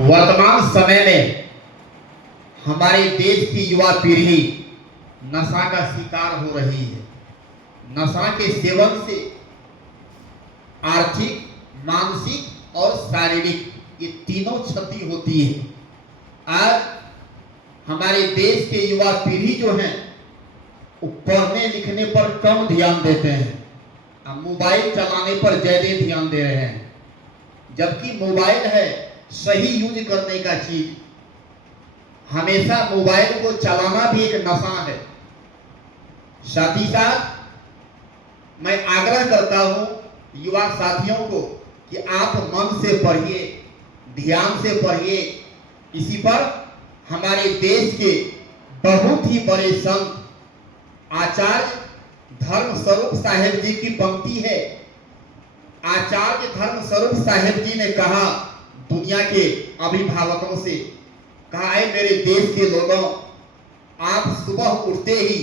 वर्तमान समय में हमारे देश की युवा पीढ़ी नशा का शिकार हो रही है। नशा के सेवन से आर्थिक, मानसिक और शारीरिक ये तीनों क्षति होती है। आज हमारे देश के युवा पीढ़ी जो है वो पढ़ने लिखने पर कम ध्यान देते हैं, मोबाइल चलाने पर ज्यादा ध्यान दे रहे हैं, जबकि मोबाइल है सही यूज करने का चीज। हमेशा मोबाइल को चलाना भी एक नशा है। साथ ही साथ मैं आग्रह करता हूं युवा साथियों को कि आप मन से पढ़िए, ध्यान से पढ़िए। इसी पर हमारे देश के बहुत ही बड़े संत आचार्य धर्म स्वरूप साहेब जी की पंक्ति है। आचार्य धर्म स्वरूप साहेब जी ने कहा दुनिया के अभिभावकों से, कहा है मेरे देश के लोगों, आप सुबह उठते ही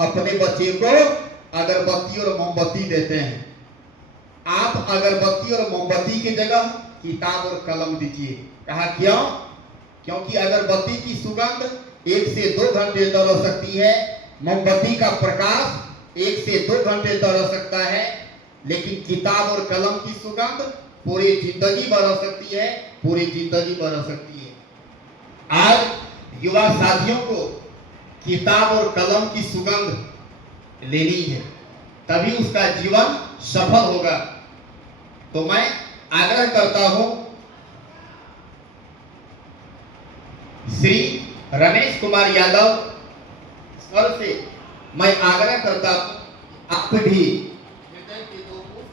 अपने बच्चे को अगरबत्ती और मोमबत्ती देते हैं। आप अगरबत्ती और मोमबत्ती की जगह किताब और कलम दीजिए। कहा क्यों? क्योंकि अगरबत्ती की सुगंध 1 से 2 घंटे तक रह सकती है, मोमबत्ती का प्रकाश 1 से 2 घंटे तक रह सकता है, लेकिन किताब और कलम की सुगंध पूरी जिंदगी भर रह सकती है, पूरी जिंदगी भर रह सकती है। आज युवा साथियों को किताब और कलम की सुगंध लेनी है, तभी उसका जीवन सफल होगा। तो मैं आग्रह करता हूं श्री रमेश कुमार यादव सर से, मैं आग्रह करता हूं आप भी हृदय के दो मुख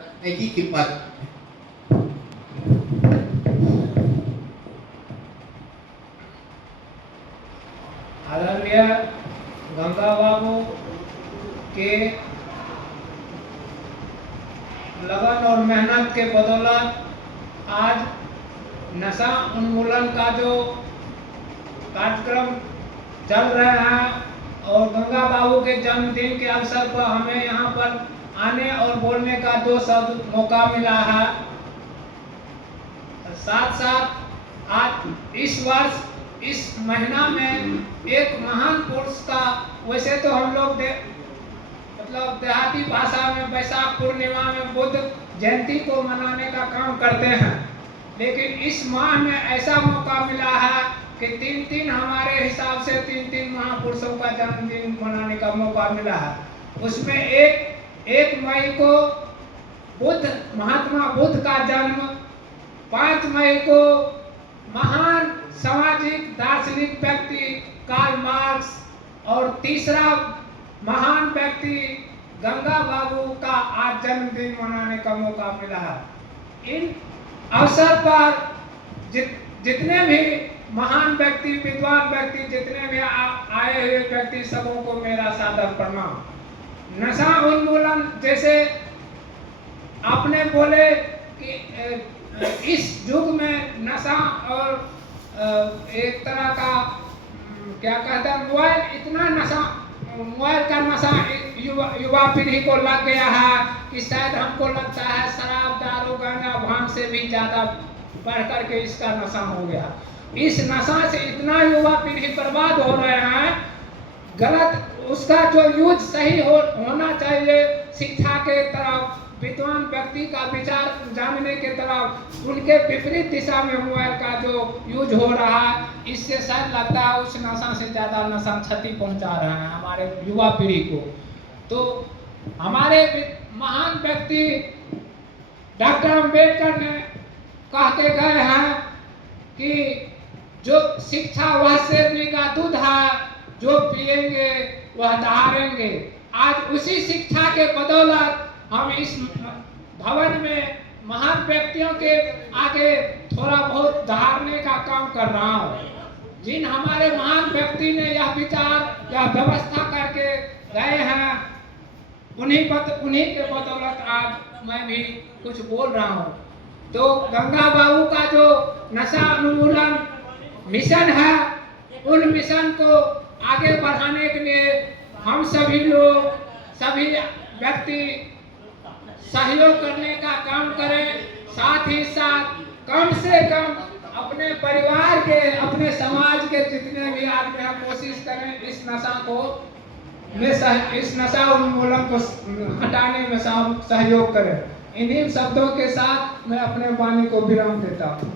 रखने की कृपा। आदरणीय गंगा बाबू के लगन और मेहनत के बदौलत आज नशा उन्मूलन का जो कार्यक्रम चल रहा है और गंगा बाबू के जन्मदिन के अवसर पर हमें यहाँ पर आने और बोलने का 2 शब्द मौका मिला है। साथ साथ आज इस वर्ष इस महीना में एक महान पुरुष का, वैसे तो हम लोग मतलब देहाती भाषा में वैशाख पूर्णिमा में बुद्ध जयंती को मनाने का काम करते हैं, लेकिन इस माह में ऐसा मौका मिला है कि 3 हमारे हिसाब से 3 महापुरुषों का जन्मदिन मनाने का मौका मिला है। उसमें एक मई को महात्मा बुद्ध का जन्म, 5 मई को महान सामाजिक दार्शनिक व्यक्ति कार्ल मार्क्स और तीसरा महान व्यक्ति गंगा बाबू का आज जन्मदिन मनाने का मौका मिला है। इन अवसर पर जितने भी महान व्यक्ति, विद्वान व्यक्ति, जितने भी आए हुए व्यक्ति, सबों को मेरा सादर प्रणाम। नशा उन्मूलन जैसे आपने बोले कि इस युग में नशा और एक तरह का क्या कहते हैं, मोबाइल का नशा युवा पीढ़ी को लग गया है कि शायद हमको लगता है शराब, दारू, गांजा, भांग से भी ज्यादा बढ़ करके इसका नशा हो गया। इस नशा से इतना युवा पीढ़ी बर्बाद हो रहे हैं, गलत उसका जो यूज सही होना चाहिए, शिक्षा के तरफ, विद्वान व्यक्ति का विचार जानने के तरफ, उनके विपरीत दिशा में मोबाइल का जो यूज हो रहा है, इससे शायद लगता है उस नशा से ज्यादा नशा क्षति पहुंचा रहा है हमारे युवा पीढ़ी को। तो हमारे महान व्यक्ति डॉक्टर अंबेडकर ने कह के गए हैं कि जो शिक्षा वह शेरनी का दूध है, जो पिएंगे वह दहाड़ेंगे। आज उसी शिक्षा के बदौलत हम इस भवन में महान व्यक्तियों के आगे थोड़ा बहुत दहाड़ने का काम कर रहा हूँ। जिन हमारे महान व्यक्ति ने यह विचार, यह व्यवस्था करके गए हैं, उन्हीं के बदौलत आज मैं भी कुछ बोल रहा हूँ। तो गंगा बाबू का जो नशा उन्मूलन मिशन है, उन मिशन को आगे बढ़ाने के लिए हम सभी लोग, सभी व्यक्ति सहयोग करने का काम करें। साथ ही साथ कम से कम अपने अपने परिवार के, अपने समाज के जितने भी आदमी हैं, कोशिश करें इस नशा को इस नशा उन्मूलन को हटाने में सहयोग करें। इन्हीं शब्दों के साथ मैं अपने वाणी को विराम देता हूँ।